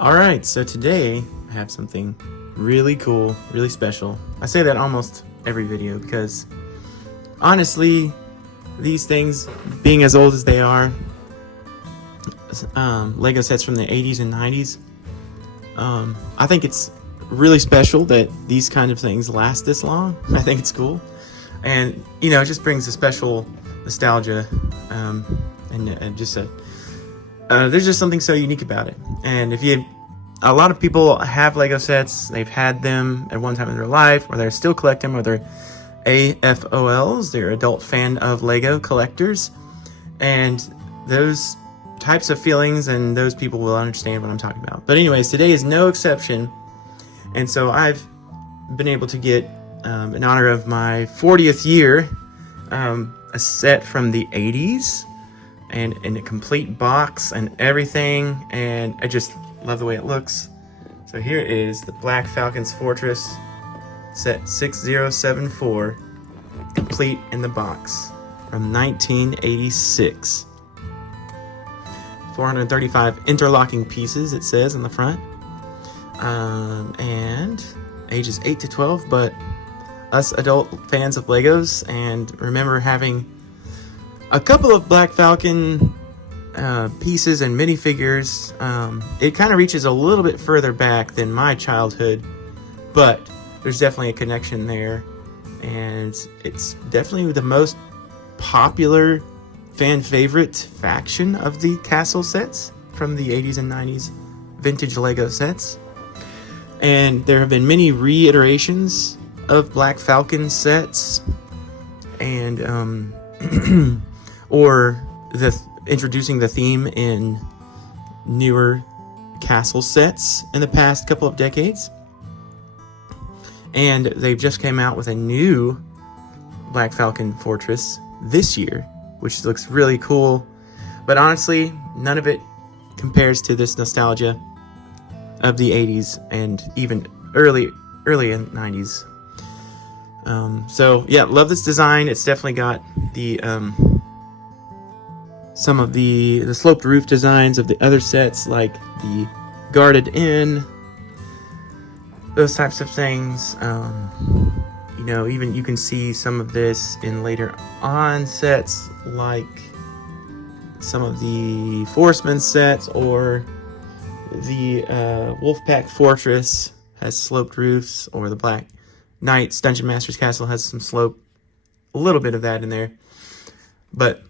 Alright, so today I have something really cool, really special. I say that almost every video because honestly, these things, being as old as they are, Lego sets from the 80s and 90s, I think it's really special that these kind of things last this long. I think it's cool. And, you know, it just brings a special nostalgia, and just there's just something so unique about it. And a lot of people have Lego sets, they've had them at one time in their life, or they're still collecting them, or they're AFOLs, they're adult fan of Lego collectors. And those types of feelings and those people will understand what I'm talking about. But anyways, today is no exception. And so I've been able to get, in honor of my 40th year, a set from the 80s and in a complete box and everything, and I just love the way it looks. So here is the Black Falcon's Fortress set 6074, complete in the box, from 1986. 435 interlocking pieces, it says on the front, and ages 8 to 12, but us adult fans of Legos and remember having a couple of Black Falcon pieces and minifigures. It kind of reaches a little bit further back than my childhood, but there's definitely a connection there, and it's definitely the most popular fan favorite faction of the castle sets from the 80s and 90s vintage Lego sets. And there have been many reiterations of Black Falcon sets, and or introducing the theme in newer castle sets in the past couple of decades. And they've just came out with a new Black Falcon Fortress this year, which looks really cool. But honestly, none of it compares to this nostalgia of the 80s and even early in 90s. So yeah, love this design. It's definitely got the some of the sloped roof designs of the other sets, like the guarded in, those types of things. You know, even you can see some of this in later on sets, like some of the Forceman sets, or the Wolfpack Fortress has sloped roofs, or the Black Knight's Dungeon Master's Castle has some slope, a little bit of that in there. But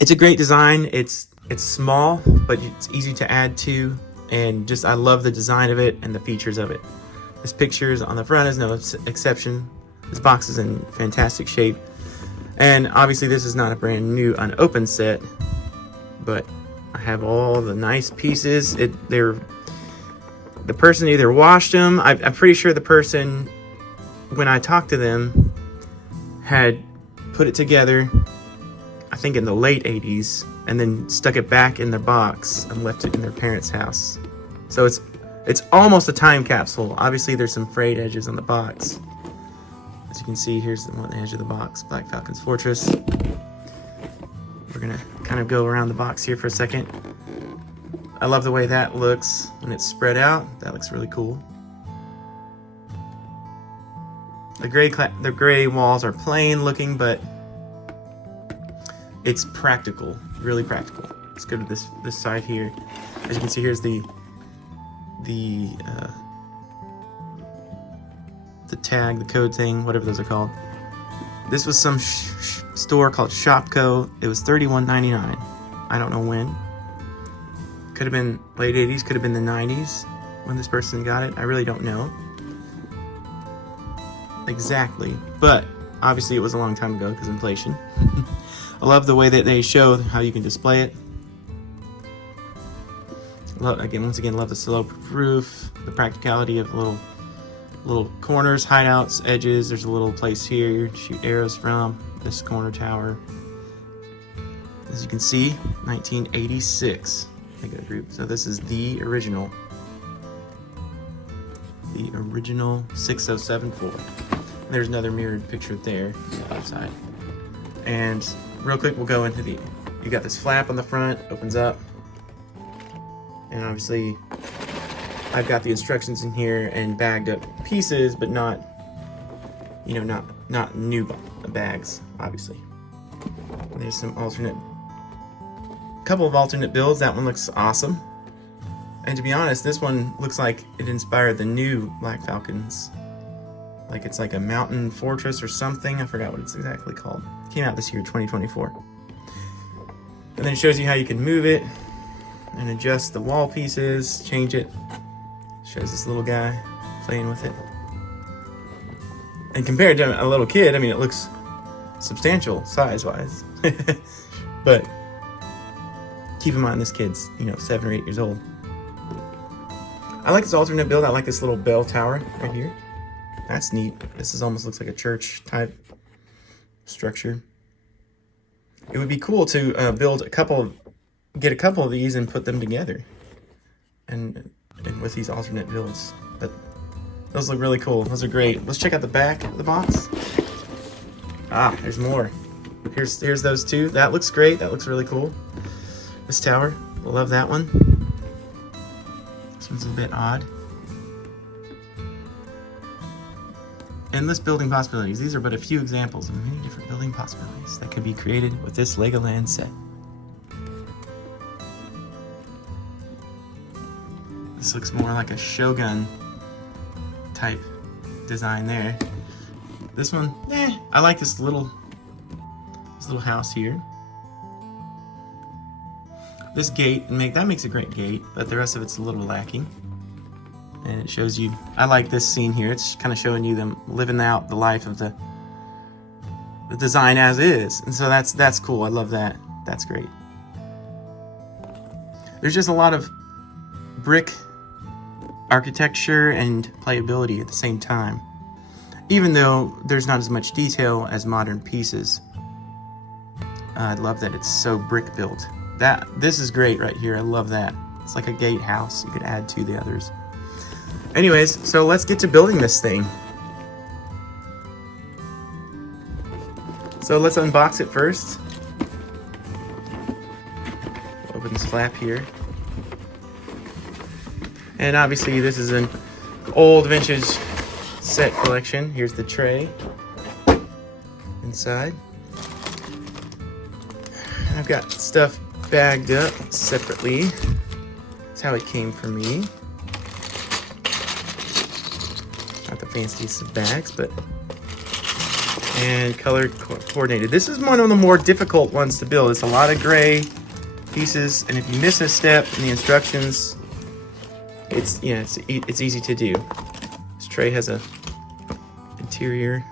it's a great design. It's small, but it's easy to add to, and just I love the design of it and the features of it. This picture is on the front is no exception. This box is in fantastic shape, and obviously this is not a brand new unopened set, but I have all the nice pieces. The person either washed them. I'm pretty sure the person, when I talked to them, had put it together, I think in the late 80s, and then stuck it back in their box and left it in their parents' house. So it's almost a time capsule. Obviously there's some frayed edges on the box. As you can see, here's the one edge of the box, Black Falcon's Fortress. We're gonna kind of go around the box here for a second. I love the way that looks when it's spread out. That looks really cool. The gray walls are plain looking, but it's practical, really practical. Let's go to this side here. As you can see, here's the tag, the code thing, whatever those are called. This was some store called Shopco. It was $31.99. I don't know when. Could have been late 80s, could have been the 90s when this person got it. I really don't know exactly, but obviously it was a long time ago because inflation. I love the way that they show how you can display it. Once again, love the slope roof, the practicality of little corners, hideouts, edges. There's a little place here to shoot arrows from, this corner tower. As you can see, 1986 Lego group. So this is the original 6074. And there's another mirrored picture there on the other side. And real quick, we'll go into you got this flap on the front, opens up, and obviously I've got the instructions in here and bagged up pieces, but not, you know, not new bags, obviously. There's some couple of alternate builds. That one looks awesome. And to be honest, this one looks like it inspired the new Black Falcons. Like it's like a mountain fortress or something. I forgot what it's exactly called. It came out this year, 2024. And then it shows you how you can move it and adjust the wall pieces, change it. Shows this little guy playing with it. And compared to a little kid, I mean, it looks substantial size-wise. But keep in mind, this kid's, 7 or 8 years old. I like this alternate build. I like this little bell tower right here. That's neat. This almost looks like a church type structure. It would be cool to get a couple of these and put them together, and with these alternate builds. But those look really cool. Those are great. Let's check out the back of the box. Ah, there's more. Here's those two. That looks great. That looks really cool. This tower, love that one. This one's a bit odd. Endless building possibilities. These are but a few examples of many different building possibilities that could be created with this Legoland set. This looks more like a Shogun type design there. This one, I like this little house here. This gate, that makes a great gate, but the rest of it's a little lacking. And it shows you, I like this scene here. It's kind of showing you them living out the life of the design as is. And so that's cool. I love that. That's great. There's just a lot of brick architecture and playability at the same time. Even though there's not as much detail as modern pieces. I love that it's so brick built. This is great right here. I love that. It's like a gatehouse you could add to the others. Anyways, so let's get to building this thing. So let's unbox it first. Open this flap here. And obviously this is an old vintage set collection. Here's the tray inside. I've got stuff bagged up separately. That's how it came for me. Not the fanciest of bags, and color coordinated. This is one of the more difficult ones to build. It's a lot of gray pieces, and if you miss a step in the instructions, it's easy to do. This tray has a interior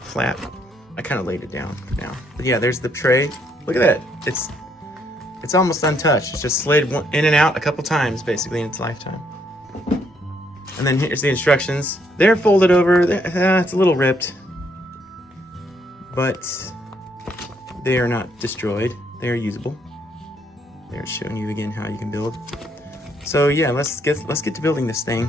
flap. I kind of laid it down for now. But yeah, there's the tray. Look at that. It's almost untouched. It's just slid in and out a couple times, basically, in its lifetime. And then here's the instructions. They're folded over. It's a little ripped. But they are not destroyed. They are usable. They're showing you again how you can build. So yeah, let's get to building this thing.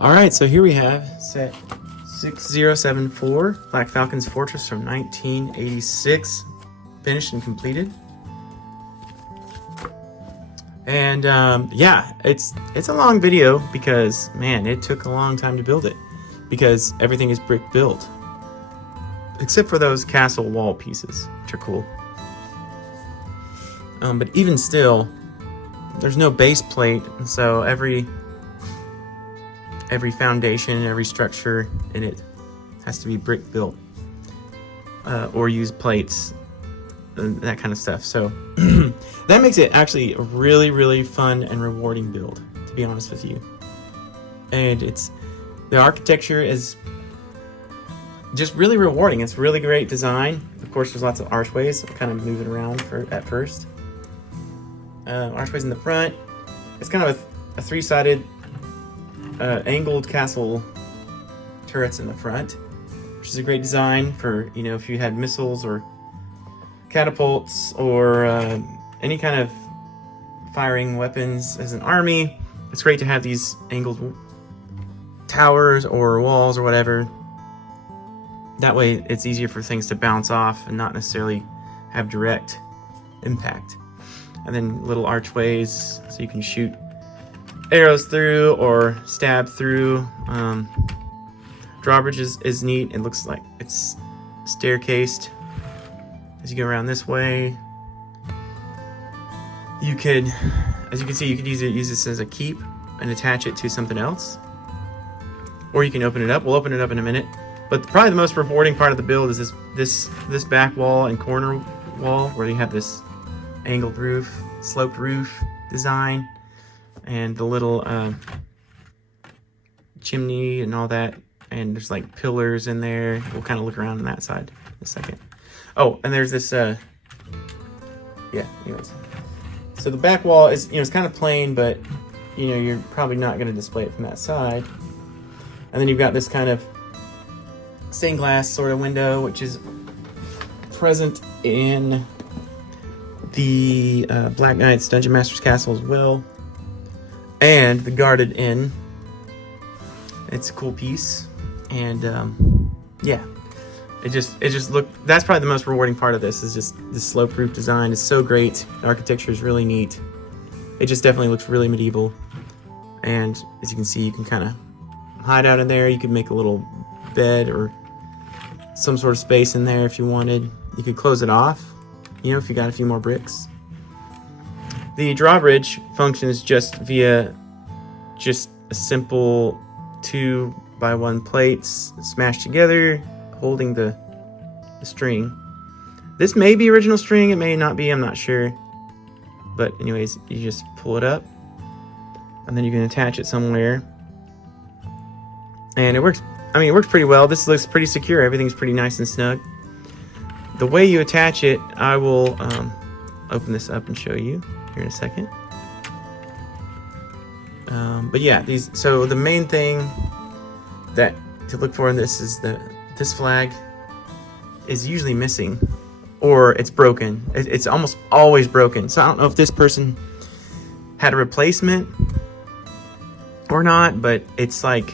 All right, so here we have set 6074, Black Falcon's Fortress from 1986, finished and completed. And yeah, it's a long video because, man, it took a long time to build it because everything is brick built, except for those castle wall pieces, which are cool. But even still, there's no base plate, and so every foundation, every structure in it has to be brick built, or use plates, and that kind of stuff. So that makes it actually a really, really fun and rewarding build, to be honest with you. And the architecture is just really rewarding. It's really great design. Of course, there's lots of archways. I'll kind of move it around at first. Archways in the front. It's kind of a three-sided angled castle turrets in the front, which is a great design for, you know, if you had missiles or catapults or any kind of firing weapons as an army. It's great to have these angled towers or walls or whatever. That way it's easier for things to bounce off and not necessarily have direct impact. And then little archways so you can shoot arrows through or stab through. Drawbridge is neat. It looks like it's staircased. As you go around this way, you could, as you can see, you could use this as a keep and attach it to something else. Or you can open it up. We'll open it up in a minute. But probably the most rewarding part of the build is this back wall and corner wall where you have this angled roof, sloped roof design, and the little chimney and all that. And there's like pillars in there. We'll kind of look around on that side in a second. Oh, and there's this, yeah, anyways. So the back wall is, you know, it's kind of plain, but, you know, you're probably not going to display it from that side. And then you've got this kind of stained glass sort of window, which is present in the Black Knight's Dungeon Master's Castle as well. And the guarded inn. It's a cool piece. And, yeah. It just looked, that's probably the most rewarding part of this, is just the slope roof design is so great. The architecture is really neat. It just definitely looks really medieval. And as you can see, you can kind of hide out in there. You could make a little bed or some sort of space in there if you wanted. You could close it off, you know, if you got a few more bricks. The drawbridge functions just via just a simple 2x1 plates smashed together, holding the string. This may be original string, it may not be, I'm not sure. But anyways, you just pull it up and then you can attach it somewhere. And it works, I mean, it works pretty well. This looks pretty secure, everything's pretty nice and snug. The way you attach it, I will open this up and show you here in a second. But yeah, so the main thing that to look for in this is this flag is usually missing, or it's broken. It's almost always broken. So I don't know if this person had a replacement or not, but it's like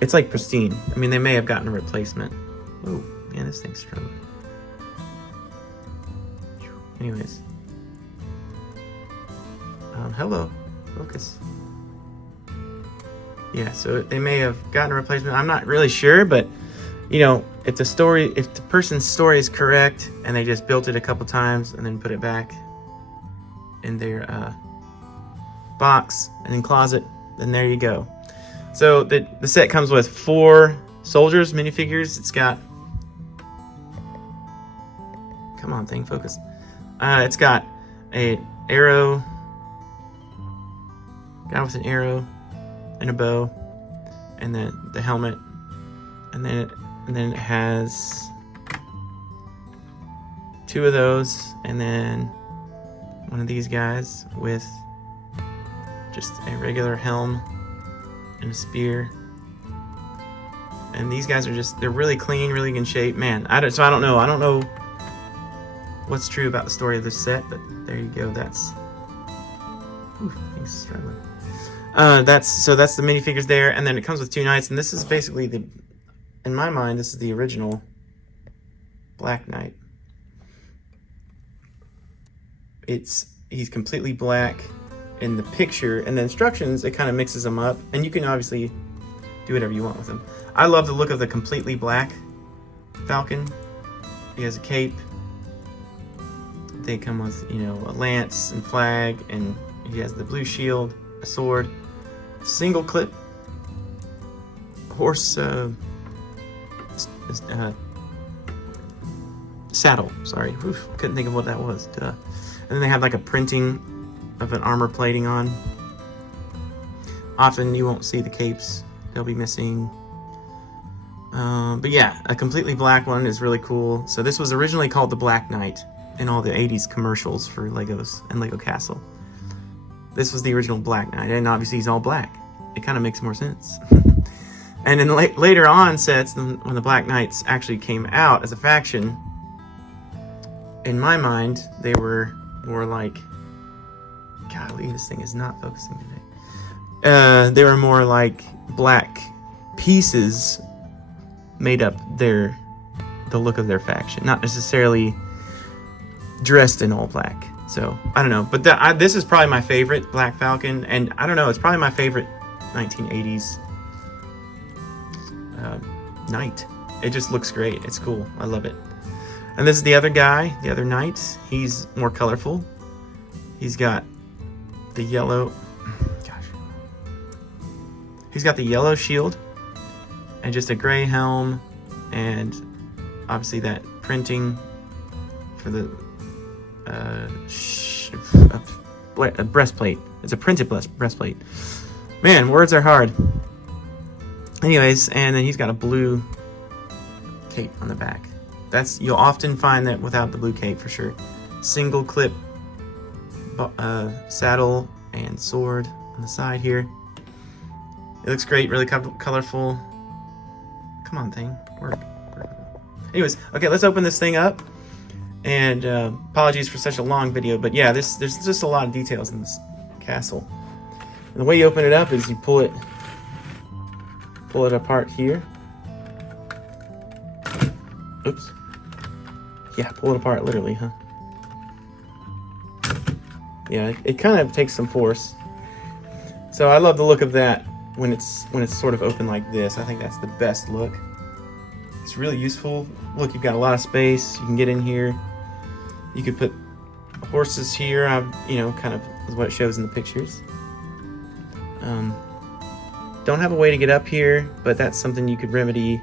pristine. I mean, they may have gotten a replacement. Oh man, this thing's struggling. Anyways, hello, focus. Yeah, so they may have gotten a replacement. I'm not really sure, but you know, if the person's story is correct and they just built it a couple times and then put it back in their box and in closet, then there you go. So the set comes with 4 soldiers minifigures. It's got, come on thing, focus. It's got a arrow, guy with an arrow and a bow, and then the helmet, and then it has 2 of those, and then one of these guys with just a regular helm and a spear. And these guys are they're really clean, really in shape. Man, I don't know what's true about the story of this set, but there you go. That's, he's struggling. That's the minifigures there, and then it comes with 2 knights, and this is basically in my mind, this is the original Black Knight. He's completely black in the picture, and the instructions, it kind of mixes them up, and you can obviously do whatever you want with him. I love the look of the completely black Falcon. He has a cape. They come with, you know, a lance and flag, and he has the blue shield, a sword, single clip horse saddle. Sorry, oof, couldn't think of what that was. Duh. And then they have like a printing of an armor plating on. Often you won't see the capes; they'll be missing. But yeah, a completely black one is really cool. So this was originally called the Black Knight in all the 80s commercials for Legos and Lego Castle. This was the original Black Knight, and obviously he's all black. It kind of makes more sense. And in later on sets, when the Black Knights actually came out as a faction, in my mind, they were more like... Golly, this thing is not focusing today. They were more like black pieces made up the look of their faction, not necessarily dressed in all black. So I don't know, but this is probably my favorite Black Falcon, and I don't know, it's probably my favorite 1980s knight. It just looks great. It's cool. I love it. And this is the other guy, the other knight. He's more colorful. He's got the yellow. Gosh. He's got the yellow shield and just a gray helm, and obviously that printing for the a breastplate. It's a printed breastplate. Man, words are hard. Anyways, and then he's got a blue cape on the back. You'll often find that without the blue cape for sure. Single clip saddle and sword on the side here. It looks great, really colorful. Come on, thing, work. Anyways, okay, let's open this thing up. And apologies for such a long video, but yeah, there's just a lot of details in this castle. And the way you open it up is you pull it apart here. Oops. Yeah, pull it apart literally, huh? Yeah, it kind of takes some force. So I love the look of that when it's sort of open like this. I think that's the best look. It's really useful. Look, you've got a lot of space. You can get in here. You could put horses here. You know, kind of is what it shows in the pictures. Don't have a way to get up here, but that's something you could remedy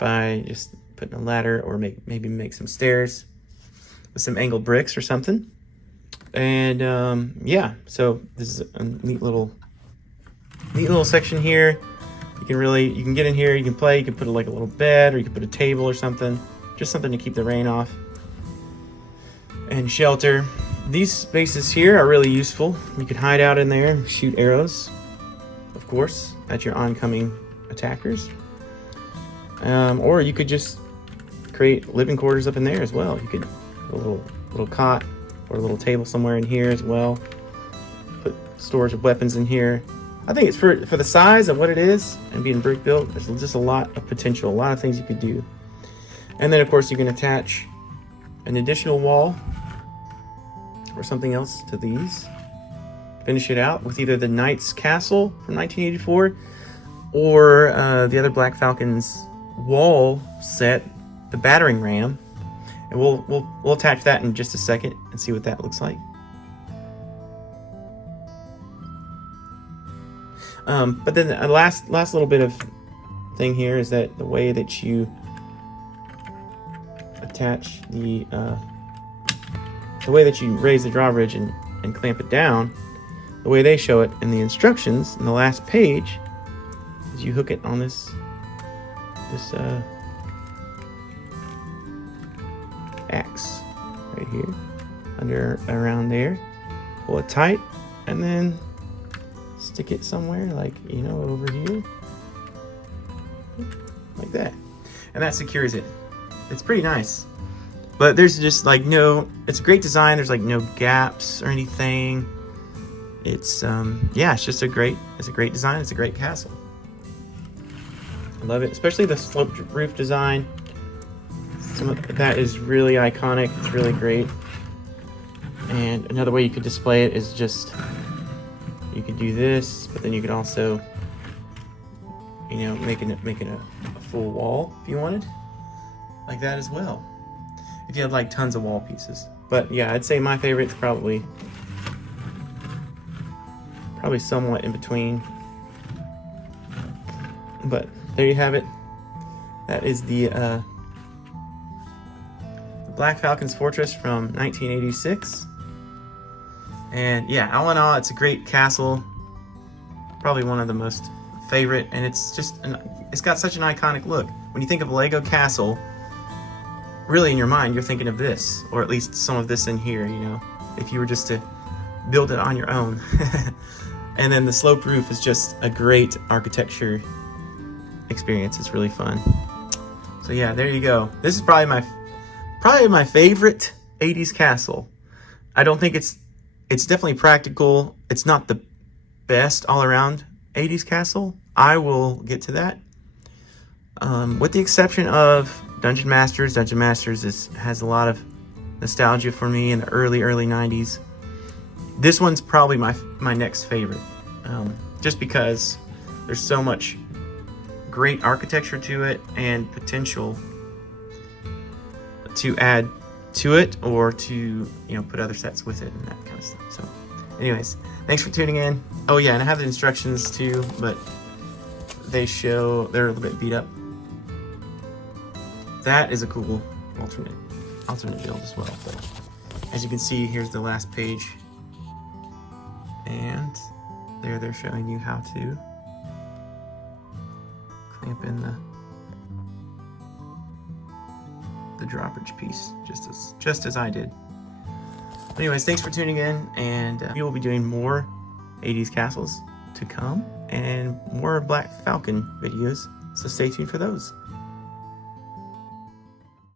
by just putting a ladder, or maybe make some stairs with some angled bricks or something. And yeah, so this is a neat little section here. You can get in here, you can play, you can put like a little bed, or you can put a table or something, just something to keep the rain off and shelter. These spaces here are really useful. You can hide out in there, shoot arrows, of course, at your oncoming attackers. Or you could just create living quarters up in there as well. You could put a little cot or a little table somewhere in here as well. Put storage of weapons in here. I think it's for the size of what it is and being brick built, there's just a lot of potential, a lot of things you could do. And then of course you can attach an additional wall or something else to these. Finish it out with either the Knight's Castle from 1984 or the other Black Falcon's wall set, the battering ram. And we'll attach that in just a second and see what that looks like. But then the last little bit of thing here is that the way that you attach the way that you raise the drawbridge and clamp it down, the way they show it in the instructions in the last page is you hook it on this axe right here, around there, pull it tight, and then stick it somewhere, like, you know, over here, like that, and that secures it. It's pretty nice, but there's just like it's a great design. There's like no gaps or anything. it's yeah, it's just a great design. It's a great castle. I love it, especially the sloped roof design. Some of that is really iconic. It's really great. And another way you could display it is just, you could do this, but then you could also, you know, make it a full wall if you wanted, like that as well. If you had like tons of wall pieces. But yeah, I'd say my favorite's probably somewhat in between. But there you have it. That is the Black Falcon's Fortress from 1986. And yeah, all in all, it's a great castle. Probably one of the most favorite, and it's got such an iconic look. When you think of a Lego castle, really in your mind, you're thinking of this, or at least some of this in here, you know, if you were just to build it on your own. And then the sloped roof is just a great architecture experience. It's really fun. So yeah, there you go. This is probably my favorite 80s castle. I don't think it's definitely practical. It's not the best all around 80s castle. I will get to that. With the exception of Dungeon Masters. Dungeon Masters has a lot of nostalgia for me in the early 90s. This one's probably my next favorite. Just because there's so much great architecture to it and potential to add to it, or to, you know, put other sets with it and that kind of stuff. So anyways, thanks for tuning in. Oh yeah, and I have the instructions too, but they're a little bit beat up. That is a cool alternate build as well. But as you can see, here's the last page, and there they're showing you how to clamp in the drawbridge piece, just as I did. Anyways, thanks for tuning in, and we will be doing more 80s castles to come and more Black Falcon videos, so stay tuned for those.